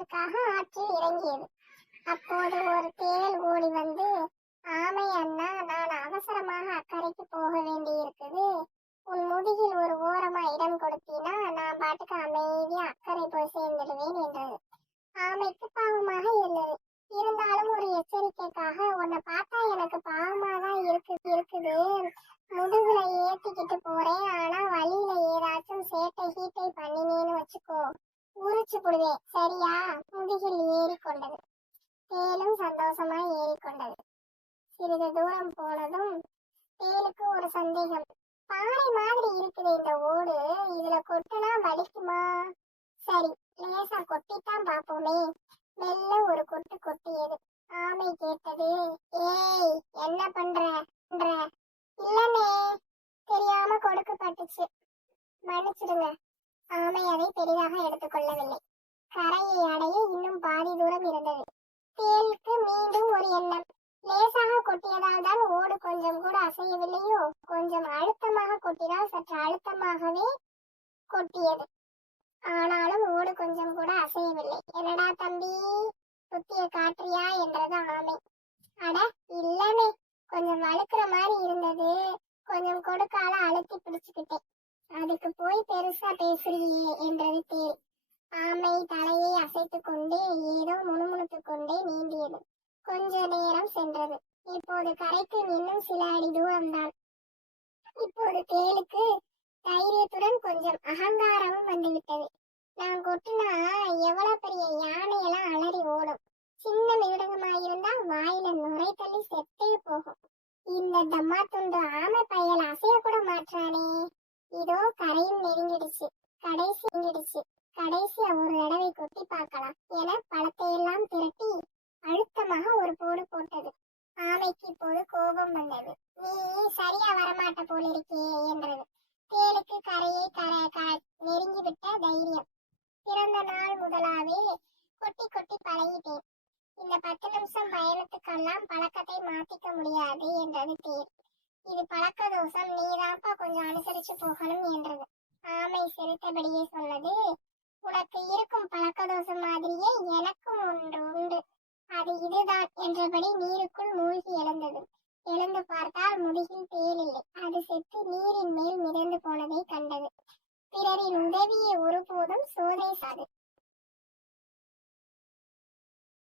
அதற்காக ஆற்றில் இறங்கியது. அப்போது ஒரு தேள் ஓடி வந்து ஆமை அண்ணா நான் அவசரமாக அக்கறைக்கு போக வேண்டியிருக்குது. உன் முதுகில் ஒரு ஓரமா இடம் கொடுத்தீனா நான் பாட்டுக்கு அமைதியா அக்கறை போய் சேர்ந்துடுவேன் என்றது. ஆமைக்கு பாவமாக இருந்தது. இருந்தாலும் ஒரு எச்சரிக்கைக்காக உன்னை பார்த்தா எனக்கு பாவமாக இருக்கு இருக்குது. முதுகுல ஏத்திக்கிட்டு உரிச்சு புடுவேன் சரியா? முதுகில் ஏறி கொண்டது தேலும் சந்தோஷமா ஏறி கொண்டது சிறிது தூரம் போனதும் தேலுக்கு ஒரு சந்தேகம். பாறை மாதிரி இருக்குது இந்த ஓடு. இதுல கொட்டுனா வலிக்குமா? சரி லேசா கொட்டித்தான் பாப்போமே மெல்ல ஒரு கொட்டு கொட்டியது. ஆமை கேட்டது ஏய் என்ன பண்ற? பண்ற? இல்லனே தெரியாம கொடுக்கப்பட்டுச்சு. மன்னிச்சிடுங்க ஆமை அதை பெரிதாக எடுத்துக்கொள்ளவில்லை. கரையை அடைய இன்னும் பாதி தூரம் இருந்தது. தேலுக்கு மீண்டும் ஒரு எண்ணம். லேசாக கொட்டியதால் தான் ஓடு கொஞ்சம் கூட அசையவில்லையோ? கொஞ்சம் அழுத்தமாக கொட்டினால் சற்று அழுத்தமாகவே கொட்டியது. ஆனாலும் ஓடு கொஞ்சம் கூட அசையவில்லை. என்னடா தம்பி? சுத்திய காற்றியா? என்றது ஆமை. அட இல்லனே. கொஞ்சம் வழுக்கிற மாதிரி இருந்தது. கொஞ்சம் கொடுக்கால அழுத்தி பிடிச்சுக்கிட்டேன். அதுக்கு போய் பெருசா பேசுறியே என்றது தேல் ஆமை தலையை அசைத்துக் கொண்டே ஏதோ முணுமுணுத்துக் கொண்டே நீந்தியது. கொஞ்ச நேரம் சென்றது. இப்போது கரைக்கு இன்னும் சில அடி தூரம்தான். இப்போது தேளுக்கு தைரியத்துடன் கொஞ்சம் அகங்காரமும் வந்துவிட்டது. நான் கொட்டினா எவ்வளவு பெரிய யானையெல்லாம் அலறி ஓடும். சின்ன மிருடங்கமாயிருந்தா வாயில நுரை தள்ளி செத்தே போகும். இந்த தம்மா துண்டு ஆமை பயல் அசைய கூட மாற்ற இதோ கரையும் நெருங்கிடுச்சு. கடைசி நெருங்கிடுச்சு. கடைசியா ஒரு தடவை கொட்டி பார்க்கலாம் என பழத்தை எல்லாம் திரட்டி அழுத்தமாக ஒரு போடு போட்டது. ஆமைக்கு இப்போது கோபம் வந்தது. நீ சரியா வரமாட்ட போல இருக்கே என்றது. தேலுக்கு கரையை கர க- நெருங்கிவிட்ட தைரியம். பிறந்த நாள் முதலாவே கொட்டி கொட்டி பழகிட்டேன். இந்த பத்து நிமிஷம் பயணத்துக்கெல்லாம் பழக்கத்தை மாத்திக்க முடியாது என்றது தேர் இது பழக்க தோஷம் நீதான்ப்பா கொஞ்சம் அனுசரிச்சு போகணும். பார்த்தபடியே சொன்னது. உனக்கு இருக்கும் பழக்கதோசம் மாதிரியே எனக்கும் ஒன்று உண்டு. அது இதுதான் என்றபடி நீருக்குள் மூழ்கி எழுந்தது. எழுந்து பார்த்தால் முதுகில் தேல் அது செத்து நீரின் மேல் மிதந்து போனதை கண்டது. பிறரின் உதவியை ஒருபோதும் சோதை சாது.